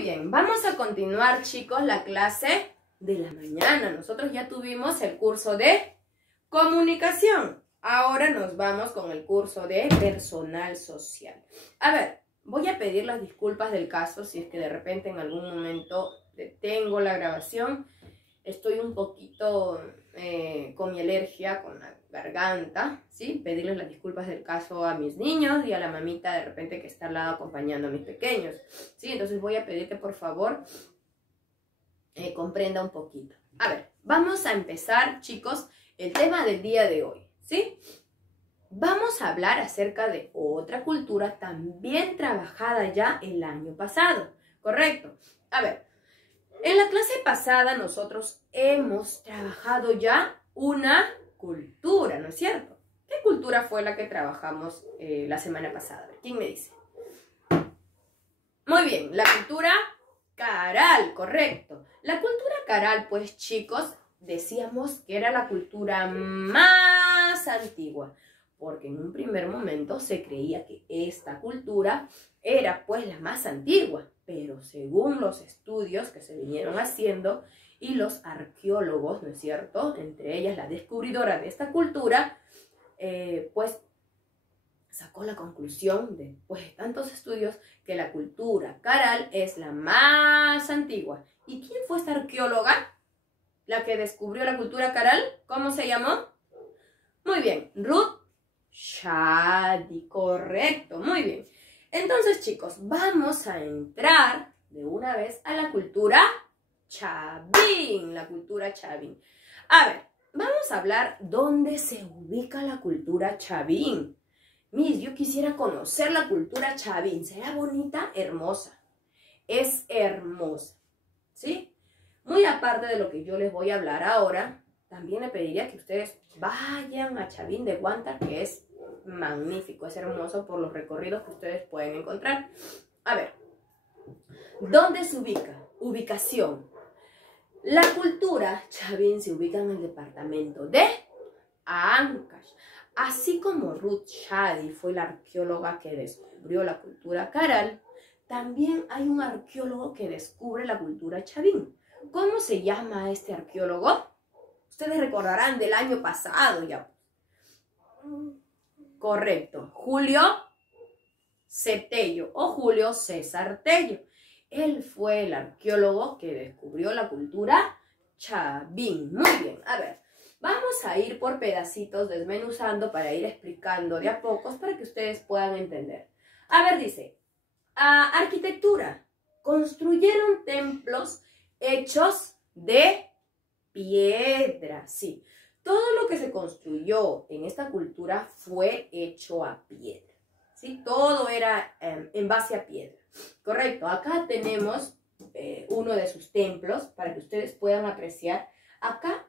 bien, vamos a continuar, chicos, la clase de la mañana. Nosotros ya tuvimos el curso de comunicación. Ahora nos vamos con el curso de personal social. A ver, voy a pedir las disculpas del caso si es que de repente en algún momento detengo la grabación. Estoy un poquito con mi alergia, con la garganta, ¿sí? Pedirles las disculpas del caso a mis niños y a la mamita de repente que está al lado acompañando a mis pequeños, ¿sí? Entonces voy a pedir que por favor comprenda un poquito. A ver, vamos a empezar, chicos, el tema del día de hoy, ¿sí? Vamos a hablar acerca de otra cultura también trabajada ya el año pasado, ¿correcto? A ver, en la clase pasada nosotros hemos trabajado ya una cultura, ¿no es cierto? ¿Qué cultura fue la que trabajamos la semana pasada? ¿Quién me dice? Muy bien, la cultura Caral, correcto. La cultura Caral, pues chicos, decíamos que era la cultura más antigua, porque en un primer momento se creía que esta cultura era pues la más antigua, pero según los estudios que se vinieron haciendo y los arqueólogos, ¿no es cierto?, entre ellas la descubridora de esta cultura, pues sacó la conclusión, después de tantos estudios, que la cultura Caral es la más antigua. ¿Y quién fue esta arqueóloga? La que descubrió la cultura Caral, ¿cómo se llamó? Muy bien, Ruth Shadi, correcto, muy bien. Entonces, chicos, vamos a entrar de una vez a la cultura Chavín, la cultura Chavín. A ver, vamos a hablar dónde se ubica la cultura Chavín. Miss, yo quisiera conocer la cultura Chavín. ¿Será bonita? Hermosa. Es hermosa, ¿sí? Muy aparte de lo que yo les voy a hablar ahora, también le pediría que ustedes vayan a Chavín de Huántar, que es magnífico, es hermoso por los recorridos que ustedes pueden encontrar. A ver, ¿dónde se ubica? Ubicación. La cultura Chavín se ubica en el departamento de Ancash. Así como Ruth Shadi fue la arqueóloga que descubrió la cultura Caral, también hay un arqueólogo que descubre la cultura Chavín. ¿Cómo se llama este arqueólogo? Ustedes recordarán del año pasado ya. Correcto, Julio Tello o Julio César Tello. Él fue el arqueólogo que descubrió la cultura Chavín. Muy bien, a ver, vamos a ir por pedacitos desmenuzando para ir explicando de a pocos para que ustedes puedan entender. A ver, dice, arquitectura. Construyeron templos hechos de piedra, sí. Todo lo que se construyó en esta cultura fue hecho a piedra, ¿sí? Todo era en base a piedra, correcto. Acá tenemos uno de sus templos para que ustedes puedan apreciar. Acá,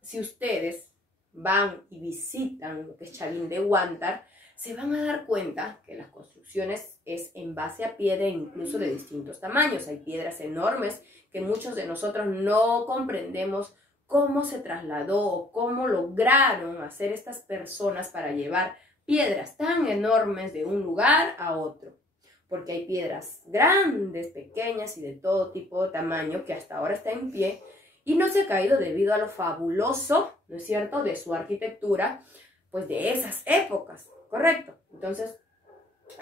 si ustedes van y visitan lo que es Chavín de Huántar, se van a dar cuenta que las construcciones es en base a piedra, incluso de distintos tamaños. Hay piedras enormes que muchos de nosotros no comprendemos cómo se trasladó o cómo lograron hacer estas personas para llevar piedras tan enormes de un lugar a otro. Porque hay piedras grandes, pequeñas y de todo tipo de tamaño que hasta ahora está en pie y no se ha caído debido a lo fabuloso, ¿no es cierto?, de su arquitectura, pues de esas épocas, ¿correcto? Entonces,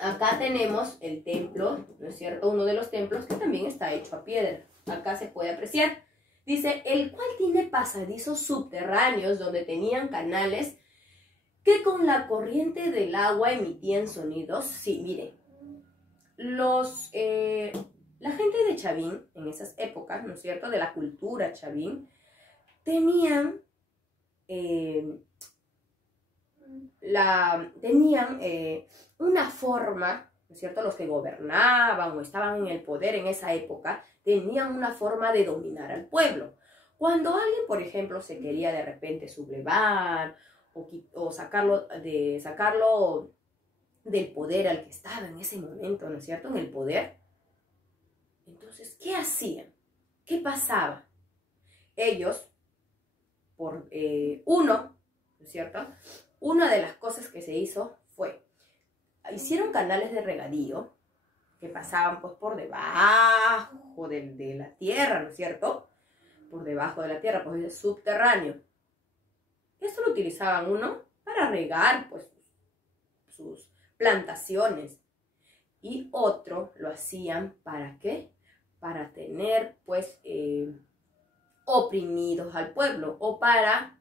acá tenemos el templo, ¿no es cierto?, uno de los templos que también está hecho a piedra. Acá se puede apreciar. Dice, el cual tiene pasadizos subterráneos donde tenían canales que con la corriente del agua emitían sonidos. Sí, miren, la gente de Chavín en esas épocas, ¿no es cierto?, de la cultura Chavín, tenían una forma, ¿no es cierto?, los que gobernaban o estaban en el poder en esa época, tenían una forma de dominar al pueblo. Cuando alguien, por ejemplo, se quería de repente sublevar o sacarlo del poder al que estaba en ese momento, ¿no es cierto?, en el poder, entonces, ¿qué hacían? ¿Qué pasaba? Ellos, ¿no es cierto?, una de las cosas que se hizo fue, hicieron canales de regadío que pasaban pues por debajo de la tierra, ¿no es cierto? Por debajo de la tierra, pues es subterráneo. Esto lo utilizaban uno para regar pues sus plantaciones y otro lo hacían ¿para qué? Para tener pues oprimidos al pueblo o para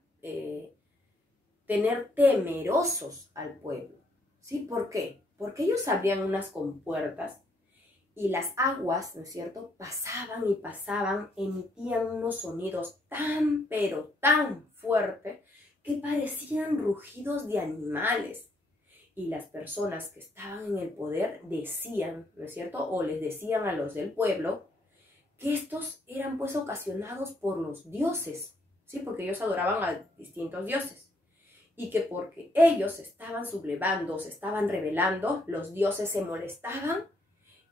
tener temerosos al pueblo. ¿Sí? ¿Por qué? Porque ellos abrían unas compuertas y las aguas, ¿no es cierto?, pasaban y pasaban, emitían unos sonidos tan, pero tan fuertes que parecían rugidos de animales. Y las personas que estaban en el poder decían, ¿no es cierto?, o les decían a los del pueblo que estos eran pues ocasionados por los dioses, ¿sí? Porque ellos adoraban a distintos dioses. Y que porque ellos se estaban sublevando, se estaban rebelando, los dioses se molestaban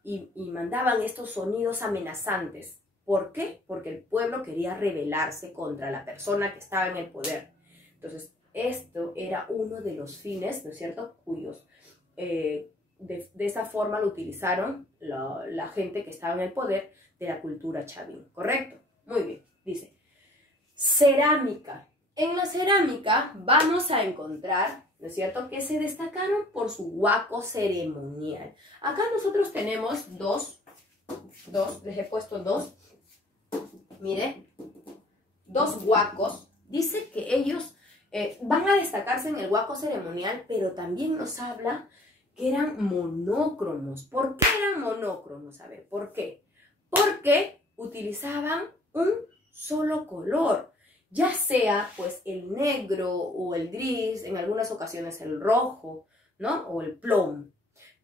y mandaban estos sonidos amenazantes. ¿Por qué? Porque el pueblo quería rebelarse contra la persona que estaba en el poder. Entonces, esto era uno de los fines, ¿no es cierto?, cuyos de esa forma lo utilizaron la gente que estaba en el poder de la cultura chavín, ¿correcto? Muy bien, dice, cerámica. En la cerámica vamos a encontrar, ¿no es cierto?, que se destacaron por su huaco ceremonial. Acá nosotros tenemos dos, les he puesto dos, mire, dos huacos. Dice que ellos van a destacarse en el huaco ceremonial, pero también nos habla que eran monócromos. ¿Por qué eran monócromos? A ver, ¿por qué? Porque utilizaban un solo color, ya sea pues el negro o el gris, en algunas ocasiones el rojo, ¿no? O el plomo,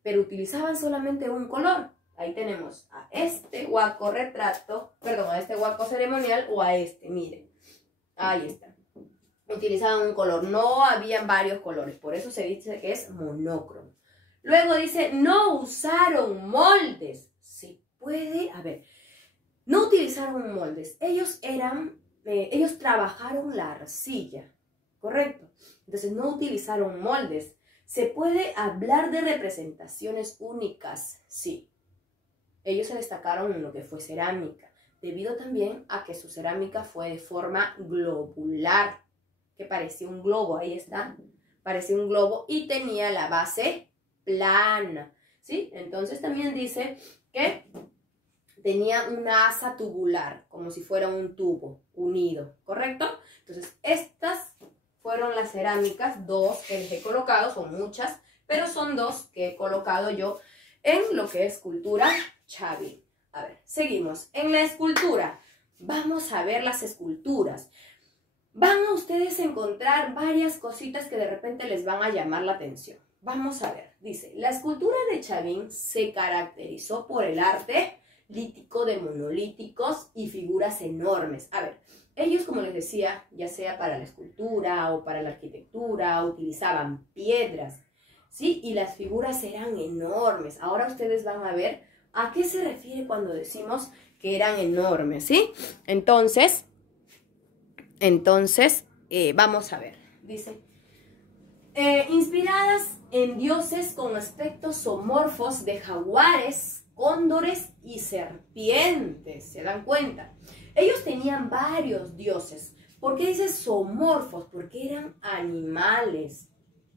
pero utilizaban solamente un color. Ahí tenemos a este huaco retrato, perdón, a este huaco ceremonial o a este, miren, ahí está. Utilizaban un color, no habían varios colores, por eso se dice que es monócromo. Luego dice, no usaron moldes. Se puede, a ver, no utilizaron moldes, ellos trabajaron la arcilla, ¿correcto? Entonces no utilizaron moldes. ¿Se puede hablar de representaciones únicas? Sí. Ellos se destacaron en lo que fue cerámica, debido también a que su cerámica fue de forma globular, que parecía un globo, ahí está, parecía un globo y tenía la base plana, ¿sí? Entonces también dice que tenía una asa tubular, como si fuera un tubo unido, ¿correcto? Entonces, estas fueron las cerámicas, dos que les he colocado, son muchas, pero son dos que he colocado yo en lo que es cultura chavín. A ver, seguimos. En la escultura, vamos a ver las esculturas. Van a ustedes a encontrar varias cositas que de repente les van a llamar la atención. Vamos a ver, dice, la escultura de Chavín se caracterizó por el arte lítico de monolíticos y figuras enormes. A ver, ellos, como les decía, ya sea para la escultura o para la arquitectura, utilizaban piedras, ¿sí? Y las figuras eran enormes. Ahora ustedes van a ver a qué se refiere cuando decimos que eran enormes, ¿sí? Entonces, vamos a ver. Dice, inspiradas en dioses con aspectos zoomorfos de jaguares, cóndores y serpientes, ¿se dan cuenta? Ellos tenían varios dioses. ¿Por qué dice zoomorfos? Porque eran animales,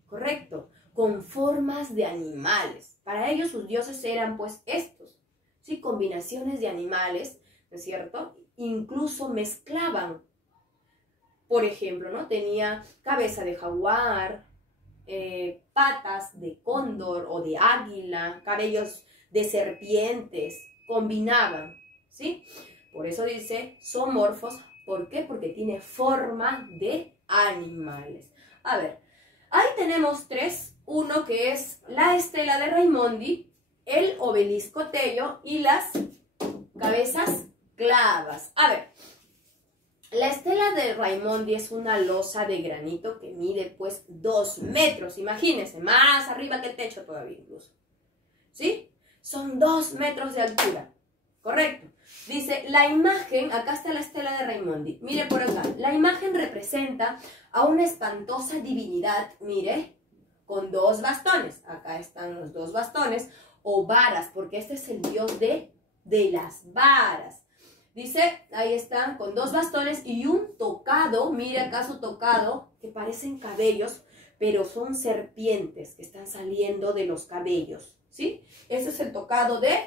¿correcto? Con formas de animales. Para ellos sus dioses eran pues estos, ¿sí? Combinaciones de animales, ¿no es cierto? Incluso mezclaban. Por ejemplo, ¿no? Tenía cabeza de jaguar, patas de cóndor o de águila, cabellos de serpientes, combinaban, ¿sí? Por eso dice zoomorfos. ¿Por qué? Porque tiene forma de animales. A ver, ahí tenemos tres. Uno que es la estela de Raimondi, el obelisco Tello y las cabezas clavas. A ver, la estela de Raimondi es una losa de granito que mide pues 2 metros. Imagínense, más arriba que el techo todavía incluso, ¿sí? Son 2 metros de altura, ¿correcto? Dice, la imagen, acá está la estela de Raimondi, mire por acá, la imagen representa a una espantosa divinidad, mire, con 2 bastones, acá están los 2 bastones, o varas, porque este es el dios de las varas. Dice, ahí está, con 2 bastones y un tocado, mire acá su tocado, que parecen cabellos, pero son serpientes que están saliendo de los cabellos, ¿sí? Ese es el tocado de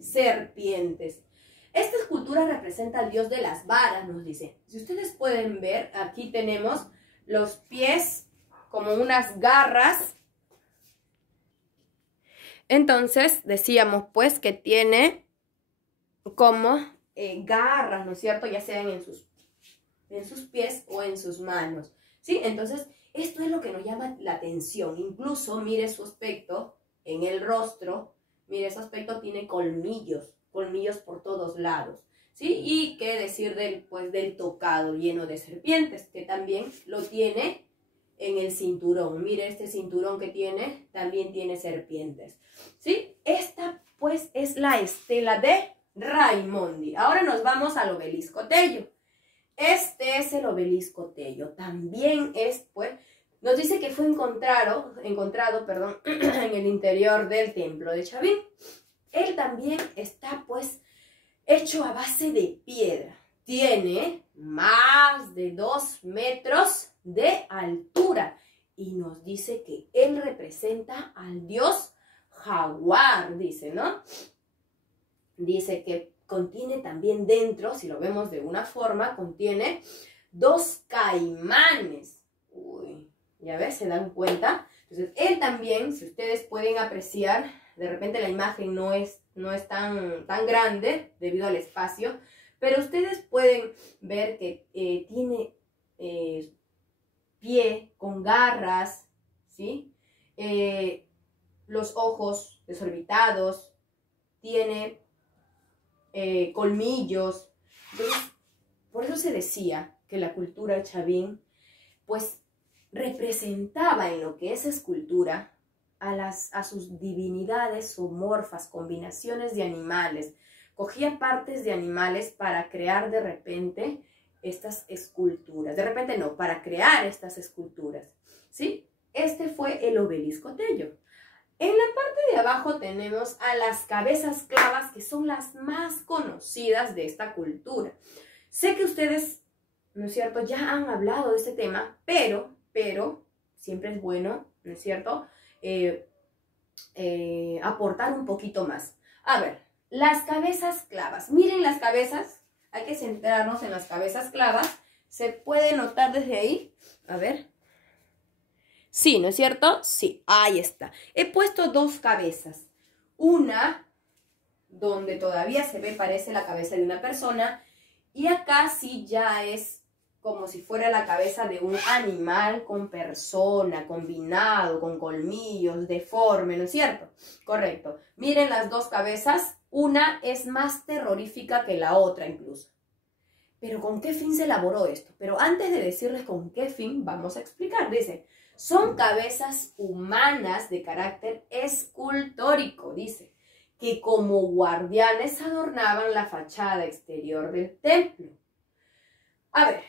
serpientes. Esta escultura representa al dios de las varas, nos dice. Si ustedes pueden ver, aquí tenemos los pies como unas garras. Entonces, decíamos pues que tiene como garras, ¿no es cierto? Ya sean en sus pies o en sus manos, ¿sí? Entonces, esto es lo que nos llama la atención. Incluso, mire su aspecto en el rostro. Mire, su aspecto tiene colmillos por todos lados, ¿sí? Y qué decir del tocado lleno de serpientes, que también lo tiene en el cinturón. Mire, este cinturón que tiene, también tiene serpientes, ¿sí? Esta, pues, es la estela de Raimondi. Ahora nos vamos al obelisco Tello. Este es el obelisco Tello. También es, pues, nos dice que fue encontrado, en el interior del templo de Chavín. Él también está, pues, hecho a base de piedra. Tiene más de 2 metros de altura. Y nos dice que él representa al dios jaguar, dice, ¿no? Dice que contiene también dentro, si lo vemos de una forma, contiene 2 caimanes. Uy, ya ves, ¿se dan cuenta? Entonces, él también, si ustedes pueden apreciar, de repente la imagen no es tan grande debido al espacio, pero ustedes pueden ver que tiene pie con garras, ¿sí? Los ojos desorbitados, tiene colmillos. Entonces, por eso se decía que la cultura Chavín, pues, representaba en lo que es escultura a sus divinidades zoomorfas, combinaciones de animales. Cogía partes de animales para crear de repente estas esculturas. De repente no, para crear estas esculturas, ¿sí? Este fue el obelisco Tello. En la parte de abajo tenemos a las cabezas clavas, que son las más conocidas de esta cultura. Sé que ustedes, ¿no es cierto?, ya han hablado de este tema, pero siempre es bueno, ¿no es cierto?, aportar un poquito más. A ver, las cabezas clavas. Miren las cabezas, hay que centrarnos en las cabezas clavas. ¿Se puede notar desde ahí? A ver. Sí, ¿no es cierto? Sí, ahí está. He puesto 2 cabezas. Una donde todavía se ve, parece la cabeza de una persona. Y acá sí ya es como si fuera la cabeza de un animal con persona, combinado, con colmillos, deforme, ¿no es cierto? Correcto. Miren las 2 cabezas, una es más terrorífica que la otra incluso. Pero ¿con qué fin se elaboró esto? Pero antes de decirles con qué fin, vamos a explicar. Dice, son cabezas humanas de carácter escultórico, dice, que como guardianes adornaban la fachada exterior del templo. A ver,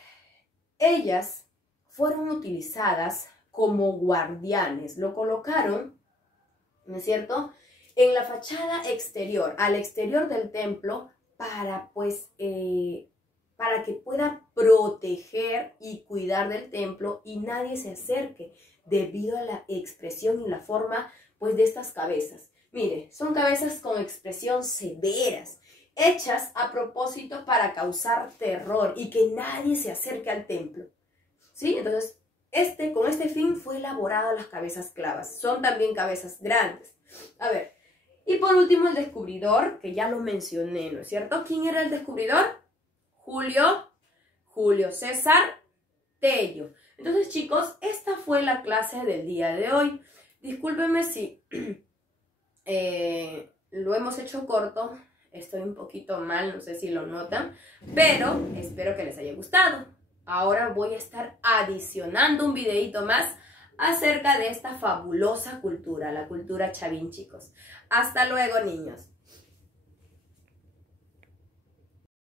ellas fueron utilizadas como guardianes, lo colocaron, ¿no es cierto?, en la fachada exterior, al exterior del templo, para pues, para que pueda proteger y cuidar del templo y nadie se acerque debido a la expresión y la forma pues de estas cabezas. Mire, son cabezas con expresión severas, hechas a propósito para causar terror y que nadie se acerque al templo, ¿sí? Entonces, con este fin fue elaborada las cabezas clavas. Son también cabezas grandes. A ver, y por último el descubridor, que ya lo mencioné, ¿no es cierto? ¿Quién era el descubridor? Julio César Tello. Entonces, chicos, esta fue la clase del día de hoy. Discúlpenme si lo hemos hecho corto. Estoy un poquito mal, no sé si lo notan, pero espero que les haya gustado. Ahora voy a estar adicionando un videito más acerca de esta fabulosa cultura, la cultura Chavín, chicos. Hasta luego, niños.